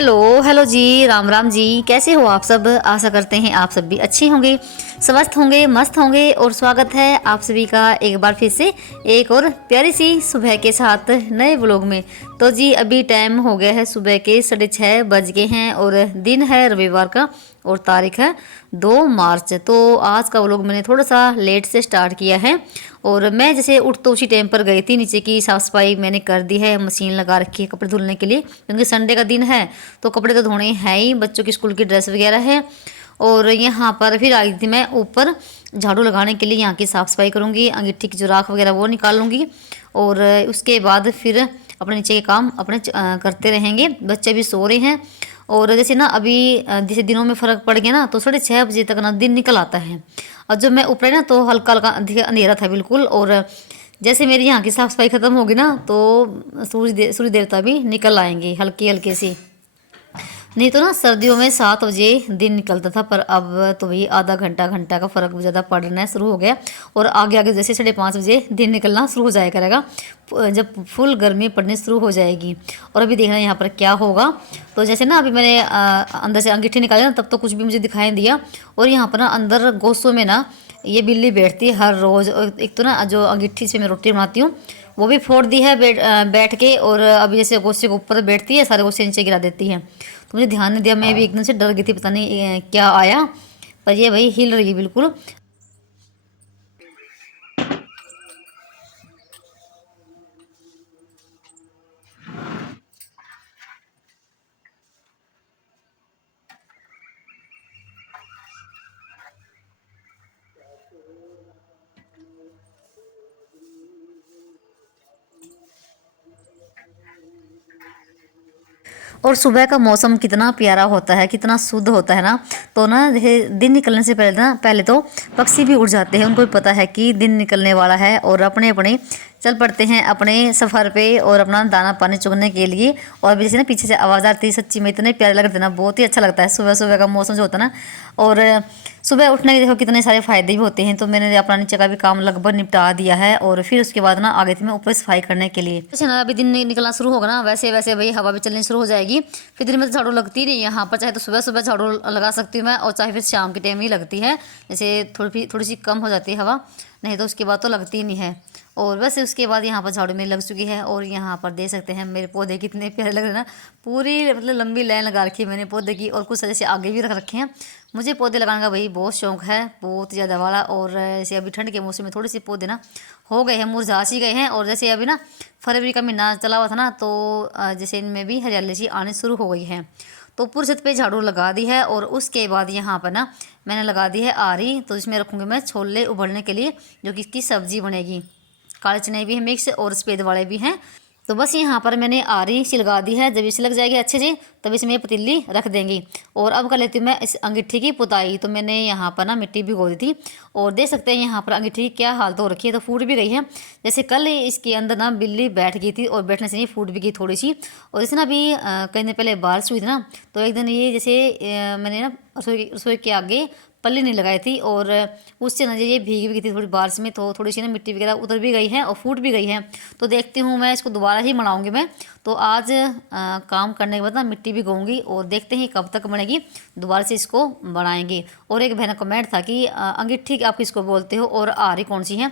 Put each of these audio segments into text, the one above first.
Hello hello जी, राम राम जी। कैसे हो आप सब? आशा करते हैं आप सब भी अच्छे होंगे, स्वस्थ होंगे, मस्त होंगे। और स्वागत है आप सभी का एक बार फिर से एक और प्यारी सी सुबह के साथ नए व्लॉग में। तो जी अभी टाइम हो गया है, सुबह के 6:30 बज गए हैं और दिन है रविवार का और तारीख है 2 मार्च। तो आज का व्लॉग मैंने थोड़ा सा लेट से स्टार्ट किया है और मैं जैसे उठ तो उसी टाइम पर गई थी। नीचे की साफ़ सफाई मैंने कर दी है, मशीन लगा रखी है कपड़े धुलने के लिए, क्योंकि संडे का दिन है तो कपड़े तो धोने हैं ही, बच्चों की स्कूल की ड्रेस वगैरह है। और यहाँ पर फिर आई थी मैं ऊपर झाड़ू लगाने के लिए, यहाँ की साफ़ सफाई करूँगी, अंगीठी की जो राख वगैरह वो निकाल लूँगी और उसके बाद फिर अपने नीचे के काम अपने करते रहेंगे। बच्चे भी सो रहे हैं और जैसे ना अभी जैसे दिनों में फ़र्क पड़ गया ना, तो 6:30 बजे तक ना दिन निकल आता है। और जब मैं ऊपर ना तो हल्का हल्का अंधेरा था बिल्कुल। और जैसे मेरी यहाँ की साफ़ सफाई ख़त्म होगी ना तो सूर्य देवता भी निकल आएंगे हल्के हल्के से। नहीं तो ना सर्दियों में 7 बजे दिन निकलता था, पर अब तो भाई आधा घंटा घंटा का फ़र्क ज़्यादा पड़ना शुरू हो गया। और आगे आगे जैसे 5:30 बजे दिन निकलना शुरू हो जाया करेगा, जब फुल गर्मी पड़नी शुरू हो जाएगी। और अभी देखना यहाँ पर क्या होगा। तो जैसे ना अभी मैंने अंदर से अंगीठी निकाली ना, तब तो कुछ भी मुझे दिखाई नहीं दिया। और यहाँ पर ना अंदर गोसों में ना ये बिल्ली बैठती है हर रोज़। और एक तो ना जो अंगीठी से मैं रोटी बनाती हूँ वो भी फोड़ दी है बैठ के। और अभी जैसे गोसे के ऊपर बैठती है, सारे गोसे नीचे गिरा देती है। तो मुझे ध्यान नहीं दिया, मैं भी एकदम से डर गई थी, पता नहीं क्या आया। पर ये भाई हिल रही है बिल्कुल। और सुबह का मौसम कितना प्यारा होता है, कितना शुद्ध होता है ना। तो ना जैसे दिन निकलने से पहले तो पक्षी भी उड़ जाते हैं, उनको भी पता है कि दिन निकलने वाला है और अपने अपने चल पड़ते हैं अपने सफ़र पे और अपना दाना पानी चुगने के लिए। और अभी जैसे ना पीछे से आवाज़ आती है, सच्ची में इतने प्यारे लगते हैं ना, बहुत ही अच्छा लगता है सुबह सुबह का मौसम जो होता है ना। और सुबह उठने के देखो कितने सारे फ़ायदे भी होते हैं। तो मैंने अपना नीचे का भी काम लगभग निपटा दिया है और फिर उसके बाद ना आ गई थी मैं ऊपर सफाई करने के लिए। जैसे ना अभी दिन निकलना शुरू होगा ना, वैसे वैसे भाई हवा भी चलनी शुरू हो जाएगी। फिर दिन में तो झाड़ू लगती नहीं है यहाँ पर, चाहे तो सुबह सुबह झाड़ू लगा सकती हूँ मैं और चाहे फिर शाम के टाइम ही लगती है। जैसे थोड़ी सी कम हो जाती है हवा, नहीं तो उसके बाद तो लगती ही नहीं है। और वैसे उसके बाद यहाँ पर झाड़ू मेरी लग चुकी है। और यहाँ पर देख सकते हैं मेरे पौधे कितने प्यारे लग रहे हैं ना। पूरी मतलब लंबी लाइन लगा रखी है मैंने पौधे की, और कुछ जैसे आगे भी रख रखे हैं। मुझे पौधे लगाने का भाई बहुत शौक है, बहुत ज़्यादा वाला। और जैसे अभी ठंड के मौसम में थोड़े से पौधे ना हो गए हैं, मुरझा सी गए हैं। और जैसे अभी ना फरवरी का महीना चला हुआ था ना, तो जैसे इनमें भी हरियाली सी आनी शुरू हो गई है। तो पूरी छत पे झाड़ू लगा दी है। और उसके बाद यहाँ पर ना मैंने लगा दी है आरी, तो इसमें रखूँगी मैं छोले उबलने के लिए, जो कि इसकी सब्जी बनेगी। काले चने भी हैं मिक्स और सफ़ेद वाले भी हैं। तो बस यहाँ पर मैंने आरी सिलगा दी है। जब इसे लग जाएगी अच्छे से तब इसमें पतीली रख देंगी। और अब कर लेती हूँ मैं इस अंगीठी की पुताई। तो मैंने यहाँ पर ना मिट्टी भिगो दी थी और देख सकते हैं यहाँ पर अंगीठी की क्या हालत हो रखी है, तो फूट भी गई है। जैसे कल इसके अंदर ना बिल्ली बैठ गई थी और बैठने से नहीं फूट भी गई थोड़ी सी। और जैसे ना अभी कई दिन पहले बारिश हुई थी ना, तो एक दिन ये जैसे मैंने ना रसोई के आगे पल्ली नहीं लगाई थी और उससे ना ये भीग भी गई थी थोड़ी बारिश में, तो थोड़ी सी ना मिट्टी वगैरह उतर भी गई है और फूट भी गई है। तो देखती हूँ मैं इसको दोबारा ही बनाऊँगी मैं। तो आज काम करने के बाद ना मिट्टी भी भिगोऊंगी और देखते हैं कब तक बनेगी, दोबारा से इसको बनाएंगे। और एक बहन का कमेंट था कि अंगीठी आप किसको बोलते हो और आरी कौन सी है।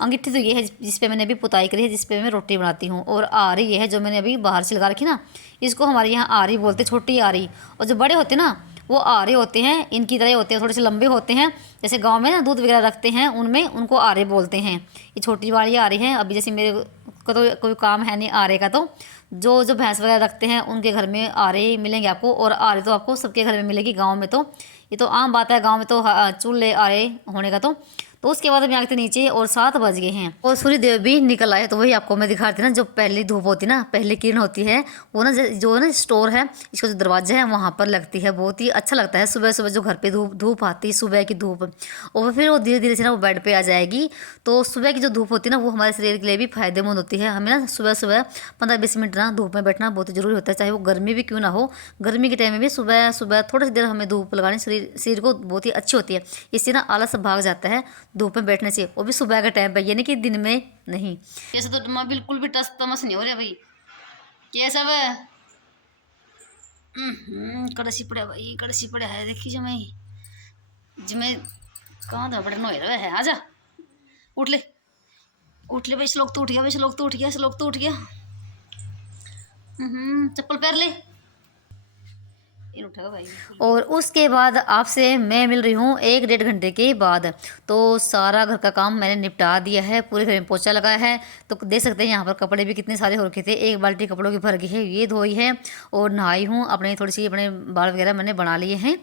अंगीठी तो ये है जिस पे मैंने अभी पुताई करी है, जिस पे मैं रोटी बनाती हूँ। और आरी ये है जो मैंने अभी बाहर से लगा रखी ना, इसको हमारे यहाँ आरी बोलते, छोटी आरी। और जो बड़े होते ना वो आरे होते हैं, इनकी तरह होते हैं, थोड़े से लंबे होते हैं। जैसे गांव में ना दूध वगैरह रखते हैं उनमें, उनको आरे बोलते हैं। ये छोटी वाली आरे हैं। अभी जैसे मेरे को तो कोई काम है नहीं आरे का, तो जो जो भैंस वगैरह रखते हैं उनके घर में आरे मिलेंगे आपको। और आरे तो आपको सबके घर में मिलेगी गाँव में, तो ये तो आम बात है गाँव में तो चूल्हे आरे होने का। तो उसके बाद हम आए थे नीचे और 7 बज गए हैं और सूर्य देव भी निकल आए। तो वही आपको मैं दिखा रही थी ना, जो पहली धूप होती है ना, पहली किरण होती है, वो ना जो ना स्टोर है, इसका जो दरवाजा है वहाँ पर लगती है। बहुत ही अच्छा लगता है सुबह सुबह जो घर पे धूप धूप आती है, सुबह की धूप। और फिर वो धीरे धीरे से ना वो बेड पे आ जाएगी। तो सुबह की जो धूप होती है ना वो हमारे शरीर के लिए भी फायदेमंद होती है। हमें ना सुबह सुबह 15-20 मिनट ना धूप में बैठना बहुत ज़रूरी होता है, चाहे वो गर्मी भी क्यों ना हो। गर्मी के टाइम में भी सुबह सुबह थोड़ी सी देर हमें धूप लगानी शरीर को बहुत ही अच्छी होती है। इससे ना आलस भाग जाता है धूप में बैठने से, वो भी सुबह का टाइम पे, यानी कि दिन में नहीं। जैसे तो मैं बिल्कुल भी टस तमस नहीं हो रहा भाई, ये सब है। कड़सी पड़ा भाई, कड़सी पड़ा है। देखी जमे कहाँ था बड़ा नोए रहा है। आजा उठ ले, उठ ले भाई। श्लोक तो उठ गया भाई, श्लोक तो उठ गया, श्लोक तो उठ गया। चप्पल पहन ले। और उसके बाद आपसे मैं मिल रही हूँ 1-1.5 घंटे के बाद। तो सारा घर का काम मैंने निपटा दिया है, पूरे घर में पोछा लगाया है। तो देख सकते हैं यहाँ पर कपड़े भी कितने सारे हो रखे थे। 1 बाल्टी कपड़ों की भर गई है, ये धोई है। और नहाई हूँ, अपने थोड़ी सी अपने बाल वगैरह मैंने बना लिए हैं।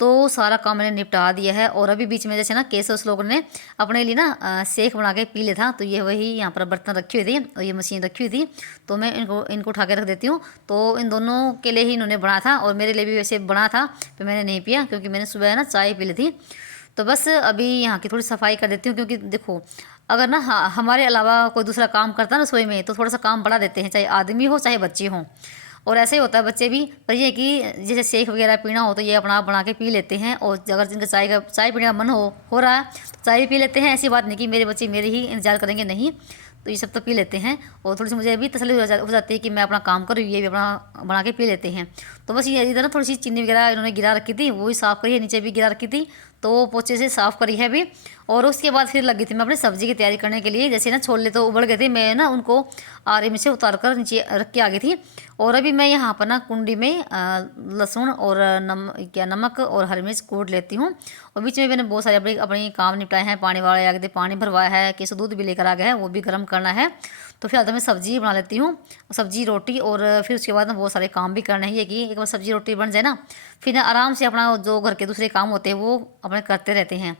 तो सारा काम मैंने निपटा दिया है। और अभी बीच में जैसे ना केस उस लोगों ने अपने लिए ना शेक बना के पी लिया था। तो ये वही यहाँ पर बर्तन रखी हुई थी और ये मशीन रखी हुई थी। तो मैं इनको उठा के रख देती हूँ। तो इन दोनों के लिए ही इन्होंने बना था और मेरे लिए भी वैसे बना था। तो मैंने नहीं पिया क्योंकि मैंने सुबह ना चाय पी ली थी। तो बस अभी यहाँ की थोड़ी सफाई कर देती हूँ, क्योंकि देखो अगर ना हमारे अलावा कोई दूसरा काम करता है रसोई में तो थोड़ा सा काम बढ़ा देते हैं, चाहे आदमी हो चाहे बच्चे हों। और ऐसे ही होता है बच्चे भी। पर ये कि जैसे शेक वगैरह पीना हो तो ये अपना आप बना के पी लेते हैं। और अगर जिनका चाय पीने का मन हो रहा है तो चाय भी पी लेते हैं। ऐसी बात नहीं कि मेरे बच्चे मेरे ही इंतजार करेंगे, नहीं। तो ये सब तो पी लेते हैं। और थोड़ी सी मुझे भी तसल्ली हो जाती है कि मैं अपना काम कर रही हूँ, ये भी अपना बना के पी लेते हैं। तो बस ये इधर ना थोड़ी सी चीनी वगैरह इन्होंने गिरा रखी थी, वो ही साफ़ करी है। नीचे भी गिरा रखी थी तो वो पोछे से साफ़ करी है अभी। और उसके बाद फिर लगी थी मैं अपनी सब्ज़ी की तैयारी करने के लिए। जैसे ना छोले तो उबल गए थे, मैं ना उनको आरे में से उतार कर नीचे रख के आ गई थी। और अभी मैं यहाँ पर ना कुंडी में लहसुन और नमक और हरी मिर्च कूट लेती हूँ। और बीच में मैंने बहुत सारे अपने काम निपटाए हैं। पानी वाले आ गए थे, पानी भरवाया है, केसु दूध भी लेकर आ गया है, वो भी गर्म करना है। तो फिलहाल तो मैं सब्ज़ी बना लेती हूँ, सब्ज़ी रोटी। और फिर उसके बाद ना बहुत सारे काम भी करने हैं। ये कि एक बार सब्ज़ी रोटी बन जाए ना, फिर ना आराम से अपना जो घर के दूसरे काम होते हैं वो अपने करते रहते हैं।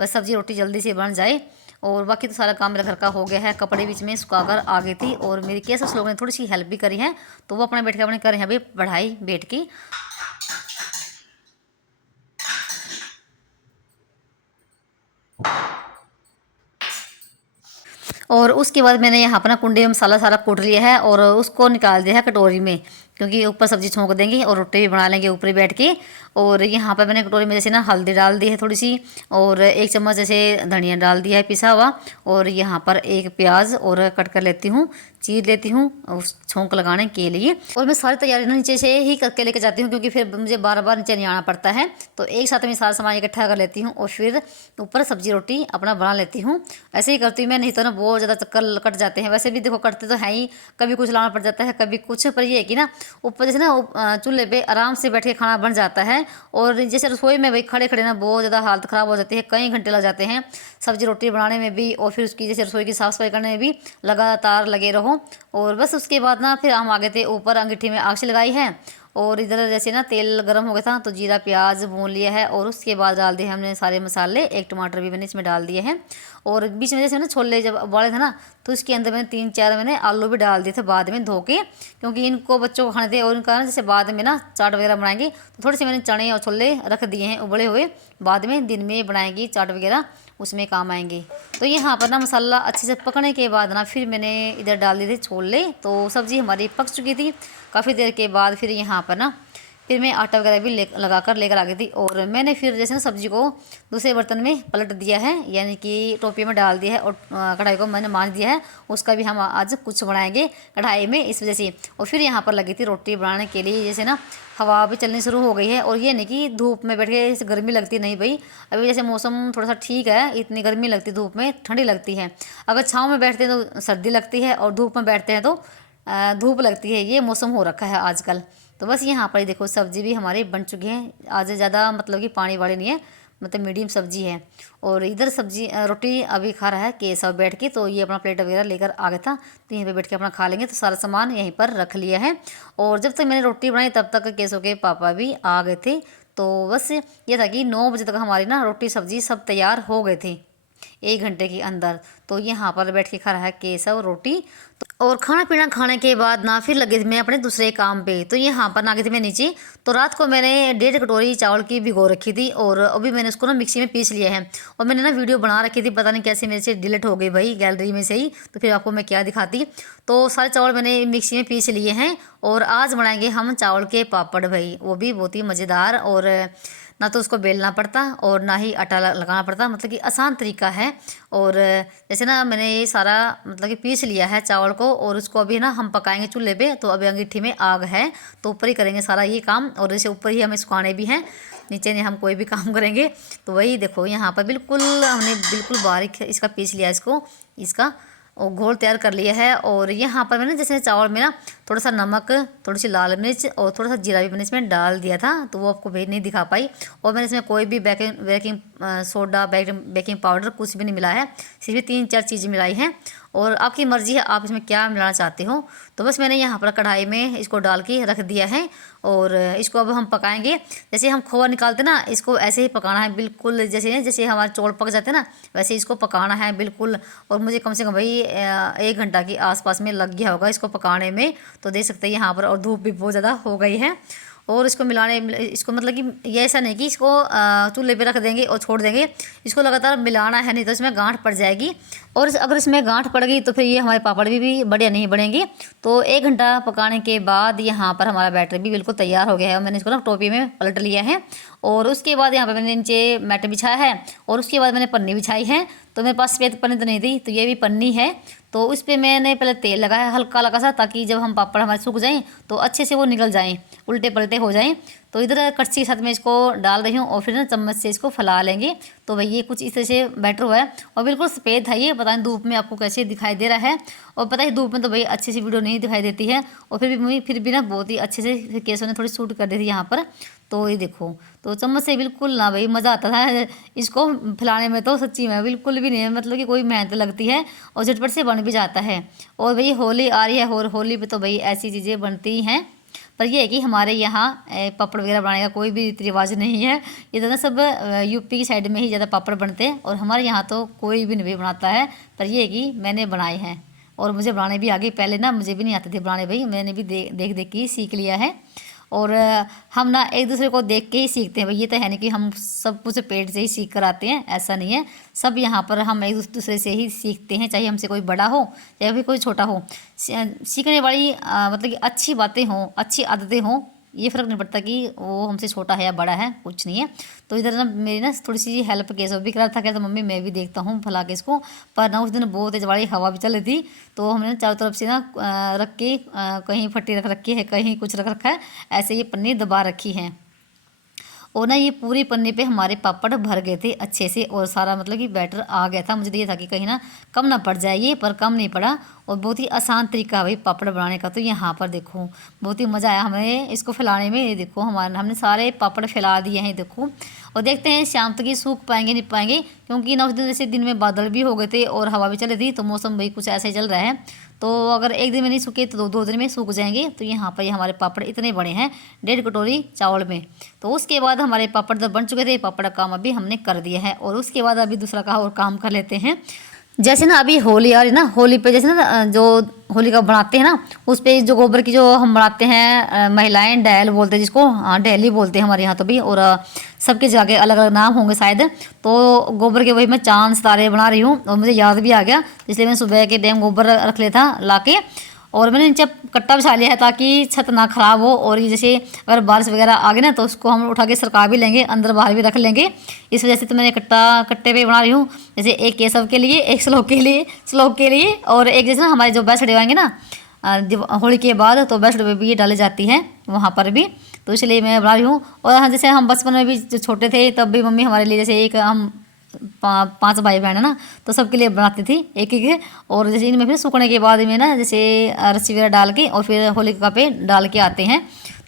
बस सब्ज़ी रोटी जल्दी से बन जाए। और बाकी तो सारा काम मेरे घर का हो गया है। कपड़े बीच में सुखाकर आ गई थी और मेरी केस लोगों ने थोड़ी सी हेल्प भी करी है। तो वो अपने बैठ के अपने कर रहे हैं अभी पढ़ाई बैठ की। और उसके बाद मैंने यहाँ पर ना कुंडे में मसाला सारा कूट लिया है और उसको निकाल दिया है कटोरी में, क्योंकि ऊपर सब्ज़ी छोंक देंगे और रोटी भी बना लेंगे ऊपर ही बैठ के। और यहाँ पर मैंने कटोरी में जैसे ना हल्दी डाल दी है थोड़ी सी, और 1 चम्मच जैसे धनिया डाल दिया है पिसा हुआ। और यहाँ पर 1 प्याज और कट कर लेती हूँ, चीर लेती हूँ उस छोंक लगाने के लिए। और मैं सारी तैयारी ना नीचे से ही करके लेके जाती हूँ, क्योंकि फिर मुझे बार बार नीचे नहीं आना पड़ता है। तो एक साथ में सारा सामान इकट्ठा कर लेती हूँ और फिर ऊपर सब्जी रोटी अपना बना लेती हूँ। ऐसे ही करती हूँ मैं, नहीं तो ना बहुत ज़्यादा चक्कर कट जाते हैं। वैसे भी देखो कटते तो हैं ही, कभी कुछ लाना पड़ जाता है कभी कुछ। पर ये है कि ना ऊपर जैसे ना चूल्हे पे आराम से बैठ के खाना बन जाता है। और जैसे रसोई में भाई खड़े खड़े ना बहुत ज़्यादा हालत ख़राब हो जाती है, कई घंटे लग जाते हैं सब्जी रोटी बनाने में भी, और फिर उसकी जैसे रसोई की साफ़ सफाई करने में भी लगातार लगे रहो। और बस उसके बाद ना फिर हम आ गए थे ऊपर, अंगीठी में आग लगाई है। और इधर जैसे ना तेल गर्म हो गया था तो जीरा प्याज भून लिया है। और उसके बाद डाल दिए हमने सारे मसाले, 1 टमाटर भी मैंने इसमें डाल दिए हैं। और बीच में जैसे ना छोले जब उबाले थे ना तो उसके अंदर मैंने 3-4 मैंने आलू भी डाल दिए थे बाद में धो के, क्योंकि इनको बच्चों को खाने थे। और इनका ना जैसे बाद में ना चाट वगैरह बनाएंगे तो थोड़े से मैंने चने और छोले रख दिए हैं उबले हुए, बाद में दिन में बनाएंगी चाट वगैरह, उसमें काम आएंगे। तो यहाँ पर ना मसाला अच्छे से पकने के बाद ना फिर मैंने इधर डाल दिए थे छोले। तो सब्ज़ी हमारी पक चुकी थी काफ़ी देर के बाद। फिर यहाँ पर ना फिर मैं आटा वगैरह भी लेकर आ गई थी। और मैंने फिर जैसे ना सब्ज़ी को दूसरे बर्तन में पलट दिया है, यानी कि टोपी में डाल दिया है। और कढ़ाई को मैंने मांज दिया है, उसका भी हम आज कुछ बनाएंगे कढ़ाई में इस वजह से। और फिर यहाँ पर लगी थी रोटी बनाने के लिए। जैसे ना हवा भी चलनी शुरू हो गई है, और ये नहीं कि धूप में बैठ के गर्मी लगती, नहीं भाई। अभी जैसे मौसम थोड़ा सा ठीक है, इतनी गर्मी लगती, धूप में ठंडी लगती है। अगर छाँव में बैठते हैं तो सर्दी लगती है, और धूप में बैठते हैं तो धूप लगती है। ये मौसम हो रखा है आजकल। तो बस यहाँ पर देखो सब्ज़ी भी हमारी बन चुकी है। आज ज़्यादा मतलब कि पानी वाली नहीं है, मतलब मीडियम सब्ज़ी है। और इधर सब्जी रोटी अभी खा रहा है केसव बैठ के। तो ये अपना प्लेट वगैरह लेकर आ गया था, तो यहीं पे बैठ के अपना खा लेंगे। तो सारा सामान यहीं पर रख लिया है। और जब तक मैंने रोटी बनाई तब तक केसव के पापा भी आ गए थे। तो बस ये था कि 9 बजे तक हमारी ना रोटी सब्ज़ी सब तैयार हो गए थे 1 घंटे के अंदर। तो यहाँ पर बैठ के खा रहा है केसव रोटी। और खाना पीना खाने के बाद ना फिर लगी थी मैं अपने दूसरे काम पे। तो यहाँ पर ना गई थी मैं नीचे। तो रात को मैंने 1.5 कटोरी चावल की भिगो रखी थी, और अभी मैंने उसको ना मिक्सी में पीस लिया है। और मैंने ना वीडियो बना रखी थी, पता नहीं कैसे मेरे से डिलीट हो गई भाई गैलरी में से ही, तो फिर आपको मैं क्या दिखाती। तो सारे चावल मैंने मिक्सी में पीस लिए हैं। और आज बनाएंगे हम चावल के पापड़ भाई, वो भी बहुत ही मज़ेदार। और ना तो उसको बेलना पड़ता और ना ही आटा लगाना पड़ता, मतलब कि आसान तरीका है। और जैसे ना मैंने ये सारा मतलब कि पीस लिया है चावल को, और उसको अभी ना हम पकाएंगे चूल्हे पे। तो अभी अंगीठी में आग है तो ऊपर ही करेंगे सारा ये काम, और जैसे ऊपर ही हमें सुखाने भी हैं, नीचे नहीं हम कोई भी काम करेंगे। तो वही देखो यहाँ पर बिल्कुल हमने बिल्कुल बारीक इसका पीस लिया इसको, इसका और घोल तैयार कर लिया है। और यहाँ पर मैंने जैसे चावल में ना थोड़ा सा नमक, थोड़ी सी लाल मिर्च और थोड़ा सा जीरा भी मैंने इसमें डाल दिया था, तो वो आपको भी नहीं दिखा पाई। और मैंने इसमें कोई भी बेकिंग सोडा, बेकिंग पाउडर कुछ भी नहीं मिला है, सिर्फ 3-4 चीज़ें मिलाई हैं। और आपकी मर्ज़ी है आप इसमें क्या मिलाना चाहते हो। तो बस मैंने यहाँ पर कढ़ाई में इसको डाल के रख दिया है, और इसको अब हम पकाएंगे। जैसे हम खोआ निकालते ना, इसको ऐसे ही पकाना है बिल्कुल, जैसे हमारे चौल पक जाते हैं ना, वैसे इसको पकाना है बिल्कुल। और मुझे कम से कम भाई 1 घंटा के आसपास में लग गया होगा इसको पकाने में। तो देख सकते हैं यहाँ पर, और धूप भी बहुत ज़्यादा हो गई है। और इसको इसको मतलब कि ये ऐसा नहीं कि इसको चूल्हे पे रख देंगे और छोड़ देंगे, इसको लगातार मिलाना है, नहीं तो इसमें गांठ पड़ जाएगी। और अगर इसमें गांठ पड़ गई तो फिर ये हमारे पापड़ भी बढ़िया नहीं बनेंगे। तो 1 घंटा पकाने के बाद यहाँ पर हमारा बैटर भी बिल्कुल तैयार हो गया है, और मैंने इसको ना टोपी में पलट लिया है। और उसके बाद यहाँ पर मैंने नीचे मैट बिछाया है, और उसके बाद मैंने पन्नी बिछाई है। तो मेरे पास सफ़ेद पन्नी तो नहीं थी, तो ये भी पन्नी है। तो उस पर मैंने पहले तेल लगाया हल्का हल्का सा, ताकि जब हम पापड़ हमारे सूख जाएं तो अच्छे से वो निकल जाएं, उल्टे पलटे हो जाएं। तो इधर कड़छी के साथ मैं इसको डाल रही हूँ, और फिर ना चम्मच से इसको फैला लेंगे। तो भाई ये कुछ इस तरह से बैटर हुआ है, और बिल्कुल सफ़ेद है ये, पता नहीं धूप में आपको कैसे दिखाई दे रहा है। और पता है धूप में तो भाई अच्छी सी वीडियो नहीं दिखाई देती है, और फिर भी ना बहुत ही अच्छे से केसों ने थोड़ी शूट कर दी थी यहाँ पर। तो ये देखो, तो चम्मच से बिल्कुल ना भाई मज़ा आता था इसको फैलाने में, तो सच्ची में बिल्कुल भी नहीं, मतलब कि कोई मेहनत लगती है और झटपट से बन भी जाता है। और भाई होली आ रही है, और होली पे तो भाई ऐसी चीज़ें बनती हैं। पर यह है कि हमारे यहाँ पापड़ वगैरह बनाने का कोई भी रीति रिवाज नहीं है। ये तो ना सब यूपी की साइड में ही ज़्यादा पापड़ बनते हैं, और हमारे यहाँ तो कोई भी नहीं बनाता है। पर यह है कि मैंने बनाए हैं, और मुझे बनाने भी आ गई। पहले ना मुझे भी नहीं आते थे बनाने भाई, मैंने भी देख देख के ही सीख लिया है। और हम ना एक दूसरे को देख के ही सीखते हैं भाई, ये तो है नहीं कि हम सब कुछ पेट से ही सीख कर आते हैं, ऐसा नहीं है। सब यहाँ पर हम एक दूसरे से ही सीखते हैं, चाहे हमसे कोई बड़ा हो चाहे फिर कोई छोटा हो। सीखने वाली मतलब कि अच्छी बातें हों, अच्छी आदतें हों, ये फ़र्क नहीं पड़ता कि वो हमसे छोटा है या बड़ा है, कुछ नहीं है। तो इधर ना मेरी ना थोड़ी सी हेल्प केस भी करा था, कहता मम्मी मैं भी देखता हूँ फैला के इसको। पर ना उस दिन बहुत तेज बड़ी हवा भी चल रही थी, तो हमने चारों तरफ से ना रख के कहीं फट्टी रख रखी है, कहीं कुछ रख रखा है, ऐसे ये पन्नी दबा रखी है। और ना ये पूरी पन्नी पे हमारे पापड़ भर गए थे अच्छे से, और सारा मतलब कि बैटर आ गया था। मुझे तो ये था कि कहीं ना कम ना पड़ जाए ये, पर कम नहीं पड़ा। और बहुत ही आसान तरीका है भाई पापड़ बनाने का। तो यहाँ पर देखो बहुत ही मज़ा आया हमें इसको फैलाने में। ये देखो हमने सारे पापड़ फैला दिए हैं, देखो। और देखते हैं शाम तक ये सूख पाएंगे नहीं पाएंगे, क्योंकि ना उस दिन जैसे दिन में बादल भी हो गए थे और हवा भी चल रही थी, तो मौसम भाई कुछ ऐसा ही चल रहा है। तो अगर एक दिन में नहीं सूखे तो दो दिन में सूख जाएंगे। तो यहाँ पर ये हमारे पापड़ इतने बड़े हैं 1.5 कटोरी चावल में। तो उसके बाद हमारे पापड़ तो बन चुके थे, पापड़ का काम अभी हमने कर दिया है। और उसके बाद अभी दूसरा का और काम कर लेते हैं। जैसे ना अभी होली आ रही ना, होली पे जैसे ना जो होली का बनाते हैं ना, उस पे जो गोबर की जो हम बनाते हैं महिलाएं डैल बोलते हैं जिसको, हाँ डैल ही बोलते हैं हमारे यहाँ तो भी। और सबके जगह अलग अलग नाम होंगे शायद। तो गोबर के वही मैं चांद सितारे बना रही हूँ, और मुझे याद भी आ गया, इसलिए मैंने सुबह के टाइम गोबर रख लिया था ला के। और मैंने नीचे कट्टा बिछा लिया है ताकि छत ना ख़राब हो। और ये जैसे अगर बारिश वगैरह आ गई ना, तो उसको हम उठा के सरका भी लेंगे, अंदर बाहर भी रख लेंगे। इस वजह से तो मैंने कट्टे पे बना रही हूँ। जैसे एक केशव के लिए, एक श्लोक के लिए, और एक जैसे ना हमारे जो बैसड़े आएंगे ना होली के बाद, तो बैसड़े पे भी ये डाली जाती है वहाँ पर भी। तो इसलिए मैं बना रही हूँ। और हाँ, जैसे हम बचपन में भी जो छोटे थे तब भी मम्मी हमारे लिए, जैसे एक हम 5 भाई बहन है ना, तो सबके लिए बनाती थी एक एक। और जैसे इनमें फिर सूखने के बाद में ना जैसे रस्सी वगैरह डाल के और फिर होलिका पे डाल के आते हैं।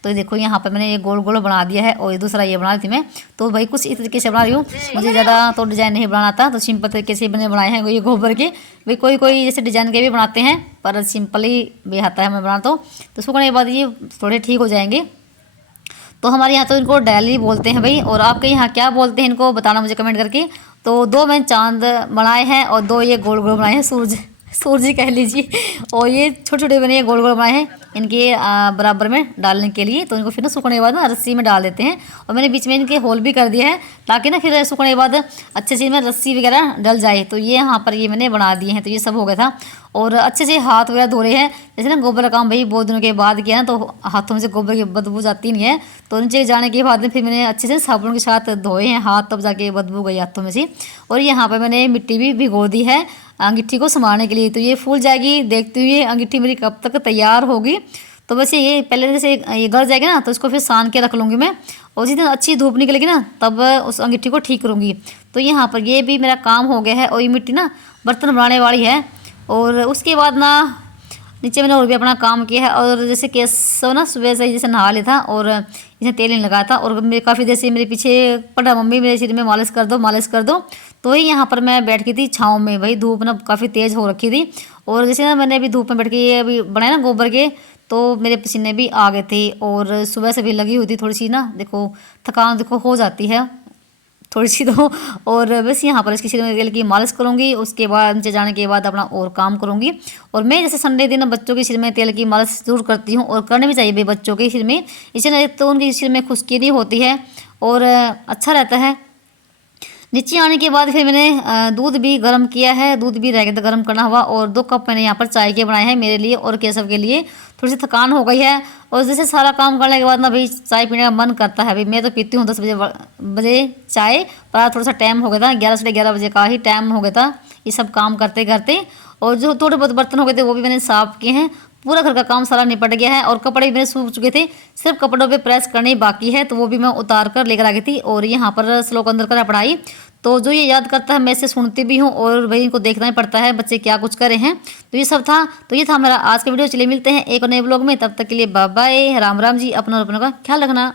तो देखो यहाँ पर मैंने ये गोल गोल बना दिया है, और ये दूसरा ये बना रही थी मैं। तो भाई कुछ इस तरीके से बना रही हूँ, मुझे ज़्यादा तो डिज़ाइन नहीं बनाना था, तो सिंपल तरीके से मैंने बनाए हैं ये गोबर के। भाई कोई जैसे डिज़ाइन के भी बनाते हैं, पर सिंपल ही भी आता है मैं बना। तो सूखने के बाद ये थोड़े ठीक हो जाएंगे। तो हमारे यहाँ तो इनको डैली बोलते हैं भाई, और आपके यहाँ क्या बोलते हैं इनको बताना मुझे कमेंट करके। तो 2 मैंने चांद बनाए हैं, और 2 ये गोल गोल बनाए हैं सूरज। सूरज कह लीजिए। और ये छोटे छोटे बने गोल गोल बनाए हैं इनके बराबर में डालने के लिए। तो इनको फिर ना सूखने के बाद ना रस्सी में डाल देते हैं, और मैंने बीच में इनके होल भी कर दिया है ताकि ना फिर सूखने के बाद अच्छे से इनमें रस्सी वगैरह डल जाए। तो ये यहाँ पर ये मैंने बना दिए हैं। तो ये सब हो गया था, और अच्छे से हाथ वगैरह धो रहे हैं। जैसे ना गोबर का काम भाई बहुत दिनों के बाद किया ना, तो हाथों में से गोबर की बदबू जाती नहीं है। तो नीचे जाने के बाद में फिर मैंने अच्छे से साबुन के साथ धोए हैं हाथ, तब जाके बदबू गई हाथों में से। और यहाँ पर मैंने मिट्टी भी भिगो दी है अंगीठी को संभालने के लिए। तो ये फूल जाएगी, देखते हुए अंगीठी मेरी कब तक तैयार होगी। तो वैसे ये पहले जैसे ये गल जाएगी ना, तो इसको फिर सान के रख लूँगी मैं, और उसी दिन अच्छी धूप निकलेगी ना तब उस अंगीठी को ठीक करूँगी। तो यहाँ पर ये भी मेरा काम हो गया है, और ये मिट्टी ना बर्तन बनाने वाली है। और उसके बाद ना नीचे मैंने और भी अपना काम किया है। और जैसे केस ना सुबह से जैसे नहा लिया था, और इसे तेल नहीं लगाया था, और मेरे काफ़ी देर से मेरे पीछे पड़ा मम्मी मेरे सिर में मालिश कर दो मालिश कर दो। तो वही यहाँ पर मैं बैठ गई थी छाँव में, भाई धूप ना काफ़ी तेज़ हो रखी थी। और जैसे ना मैंने अभी धूप में बैठ के ये अभी बनाए ना गोबर के, तो मेरे पसीने भी आ गए थे, और सुबह से भी लगी हुई थी थोड़ी सी ना, देखो थकान देखो हो जाती है थोड़ी सी तो। और बस यहाँ पर इसकी सिर में तेल की मालिश करूँगी, उसके बाद नीचे जाने के बाद अपना और काम करूँगी। और मैं जैसे संडे दिन बच्चों के सिर में तेल की मालिश ज़रूर करती हूँ, और करनी भी चाहिए भाई बच्चों के सिर में, इसलिए तो उनके सिर में खुश्की नहीं होती है और अच्छा रहता है। नीचे आने के बाद फिर मैंने दूध भी गर्म किया है, दूध भी रह गया था गर्म करना हुआ, और 2 कप मैंने यहाँ पर चाय के बनाए हैं मेरे लिए और केशव के लिए। थोड़ी सी थकान हो गई है, और जैसे सारा काम करने के बाद ना भाई चाय पीने का मन करता है। भाई मैं तो पीती हूँ 10 बजे चाय, पर थोड़ा सा टाइम हो गया था, 11 साढ़े 11 बजे का ही टाइम हो गया था ये सब काम करते करते। और जो थोड़े बहुत बर्तन हो गए थे वो भी मैंने साफ़ किए हैं, पूरा घर का काम सारा निपट गया है। और कपड़े भी मेरे सूख चुके थे, सिर्फ कपड़ों पे प्रेस करने बाकी है, तो वो भी मैं उतार कर लेकर आ गई थी। और यहाँ पर श्लोक अंदर कर पढ़ाई, तो जो ये याद करता है मैं इसे सुनती भी हूँ, और भाई इनको देखना ही पड़ता है बच्चे क्या कुछ करे हैं। तो ये सब था, तो ये था मेरा आज का वीडियो। चलिए मिलते हैं एक और नए ब्लॉग में, तब तक के लिए बाय बाय, राम राम जी। अपना और अपनों का ख्याल रखना।